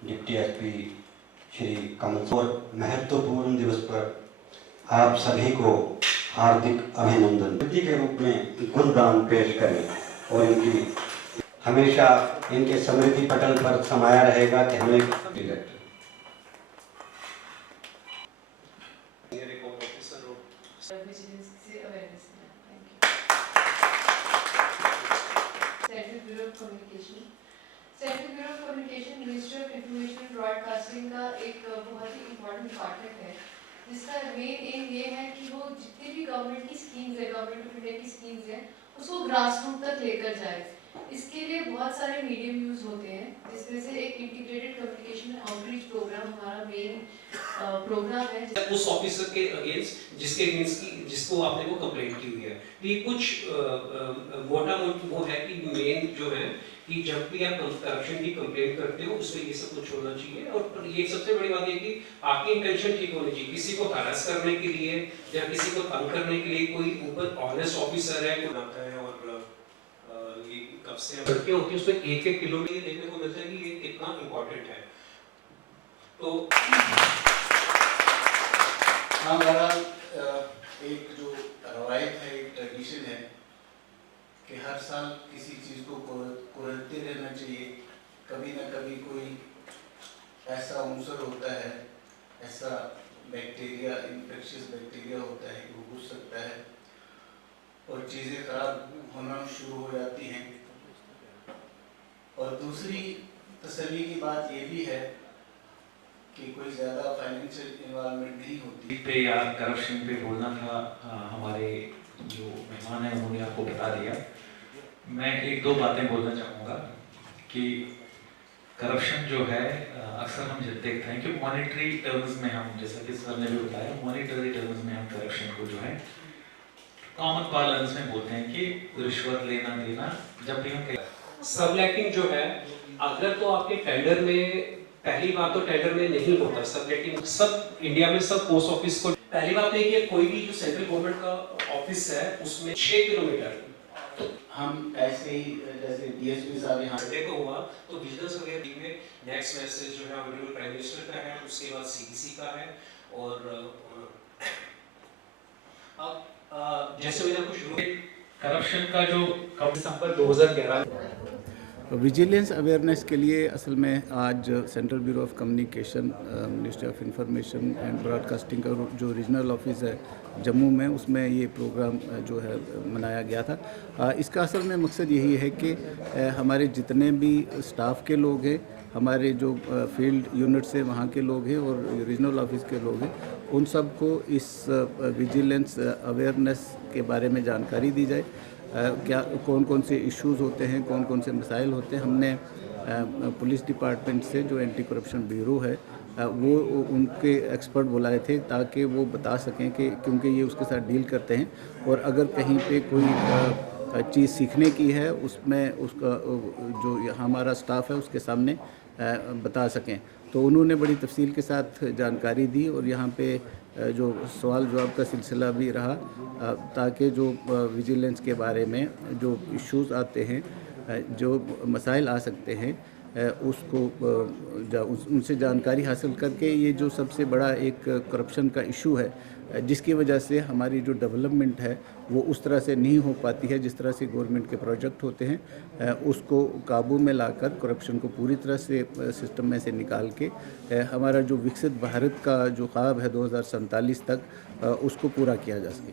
Deputy SP Shri Kamal और महत्वपूर्ण दिवस पर आप सभी को हार्दिक अभिनंदन। व्यक्ति के रूप में गुणगान पेश करें और इनकी हमेशा इनके स्मृति पटल पर समाया रहेगा कि हमें central bureau of communication ministry of information and broadcasting का एक बहुत ही इम्पोर्टेंट पार्टनर है, जिसका मेन एम ये है कि वो जितनी भी गवर्नमेंट की स्कीम्स है, गवर्नमेंट ऑफ इंडिया की स्कीम्स है, उसको ग्रास रूट तक लेकर जाए। इसके लिए बहुत सारे मीडियम यूज होते हैं, जिसमें से एक इंटीग्रेटेड कम्युनिकेशन आउटरीच प्रोग्राम हमारा मेन प्रोग्राम है। उस ऑफिसर के अगेंस्ट जिसको आपने वो कंप्लेंट की हुई है, ये कुछ मोटा मोटी वो है कि मेन जो है कि जब भी आप करप्शन की कंप्लेंट करते हो उसमें ये सब कुछ होना चाहिए। और ये सबसे बड़ी बात ये कि आपकी इंटेंशन ठीक होनी चाहिए। किसी को हरास करने के लिए या किसी को तंग करने के लिए कोई ऊपर ऑनेस्ट ऑफिसर है कोई आता है और ये कब से लड़के होती है उसमें एक एक किलो में ये देखने को मिलता है कि ये कितना इम्पोर्टेंट है। तो हमारा एक जो रवायत है, एक ट्रेडिशन है कि हर साल किसी चीज़ को कुरते रहना चाहिए। कभी ना कभी कोई ऐसा अवसर होता है, ऐसा बैक्टीरिया, इन्फेक्शियस बैक्टीरिया होता है कि वो घुस सकता है और चीज़ें खराब होना शुरू हो जाती हैं। और दूसरी तसल्ली की बात ये भी है कि कोई ज़्यादा फाइनेंशियल इन्वॉल्वमेंट नहीं होती। पे या करप्शन पे बोलना था। हमारे जो मेहमान हैं उन्होंने आपको बता दिया। मैं एक दो बातें बोलना चाहूँगा कि करप्शन जो है अक्सर हम जब देखते हैं कि मॉनेटरी टर्म्स में हम, जैसा कि सर ने भी बताया, मॉनेटरी टर्म्स में हम करप्शन को जो है कॉमन पार्लेंस में बोलते हैं कि रिश्वत लेना देना। जब भी हम सबलेटिंग जो है, अगर तो आपके टेंडर में, पहली बात तो टेंडर में नहीं होता सबलेटिंग। सब इंडिया में सब पोस्ट ऑफिस को पहली बात है कि कोई भी जो सेंट्रल गवर्नमेंट का ऑफिस है उसमें 6 किलोमीटर हम ऐसे ही जैसे डीएसपी साहब यहाँ देखो हुआ तो बिजनेस वगैरह में नेक्स्ट मैसेज जो है ऑनरेबल प्राइम मिनिस्टर का है, उसके बाद सीडीसी का है। और अब जैसे मैंने आपको शुरू करप्शन का जो दिसंबर 2011 विजिलेंस अवेयरनेस के लिए असल में आज central bureau of communication, ministry of information and broadcasting का जो रीजनल ऑफिस है जम्मू में, उसमें ये प्रोग्राम जो है मनाया गया था। इसका असल में मकसद यही है कि हमारे जितने भी स्टाफ के लोग हैं, हमारे जो फील्ड यूनिट से वहाँ के लोग हैं और रीजनल ऑफिस के लोग हैं, उन सबको इस विजिलेंस अवेयरनेस के बारे में जानकारी दी जाए। क्या कौन कौन से इश्यूज़ होते हैं, कौन कौन से मसाइल होते हैं। हमने पुलिस डिपार्टमेंट से जो एंटी करप्शन ब्यूरो है वो उनके एक्सपर्ट बुलाए थे ताकि वो बता सकें कि क्योंकि ये उसके साथ डील करते हैं और अगर कहीं पे कोई चीज़ सीखने की है उसमें उसका जो हमारा स्टाफ है उसके सामने बता सकें। तो उन्होंने बड़ी तफसील के साथ जानकारी दी और यहाँ पे जो सवाल जवाब का सिलसिला भी रहा ताकि जो विजिलेंस के बारे में जो इश्यूज़ आते हैं, जो मसाइल आ सकते हैं, उसको उनसे जानकारी हासिल करके ये जो सबसे बड़ा एक करप्शन का इशू है जिसकी वजह से हमारी जो डेवलपमेंट है वो उस तरह से नहीं हो पाती है जिस तरह से गवर्नमेंट के प्रोजेक्ट होते हैं, उसको काबू में लाकर करप्शन को पूरी तरह से सिस्टम में से निकाल के हमारा जो विकसित भारत का जो ख्वाब है 2047 तक उसको पूरा किया जा सके।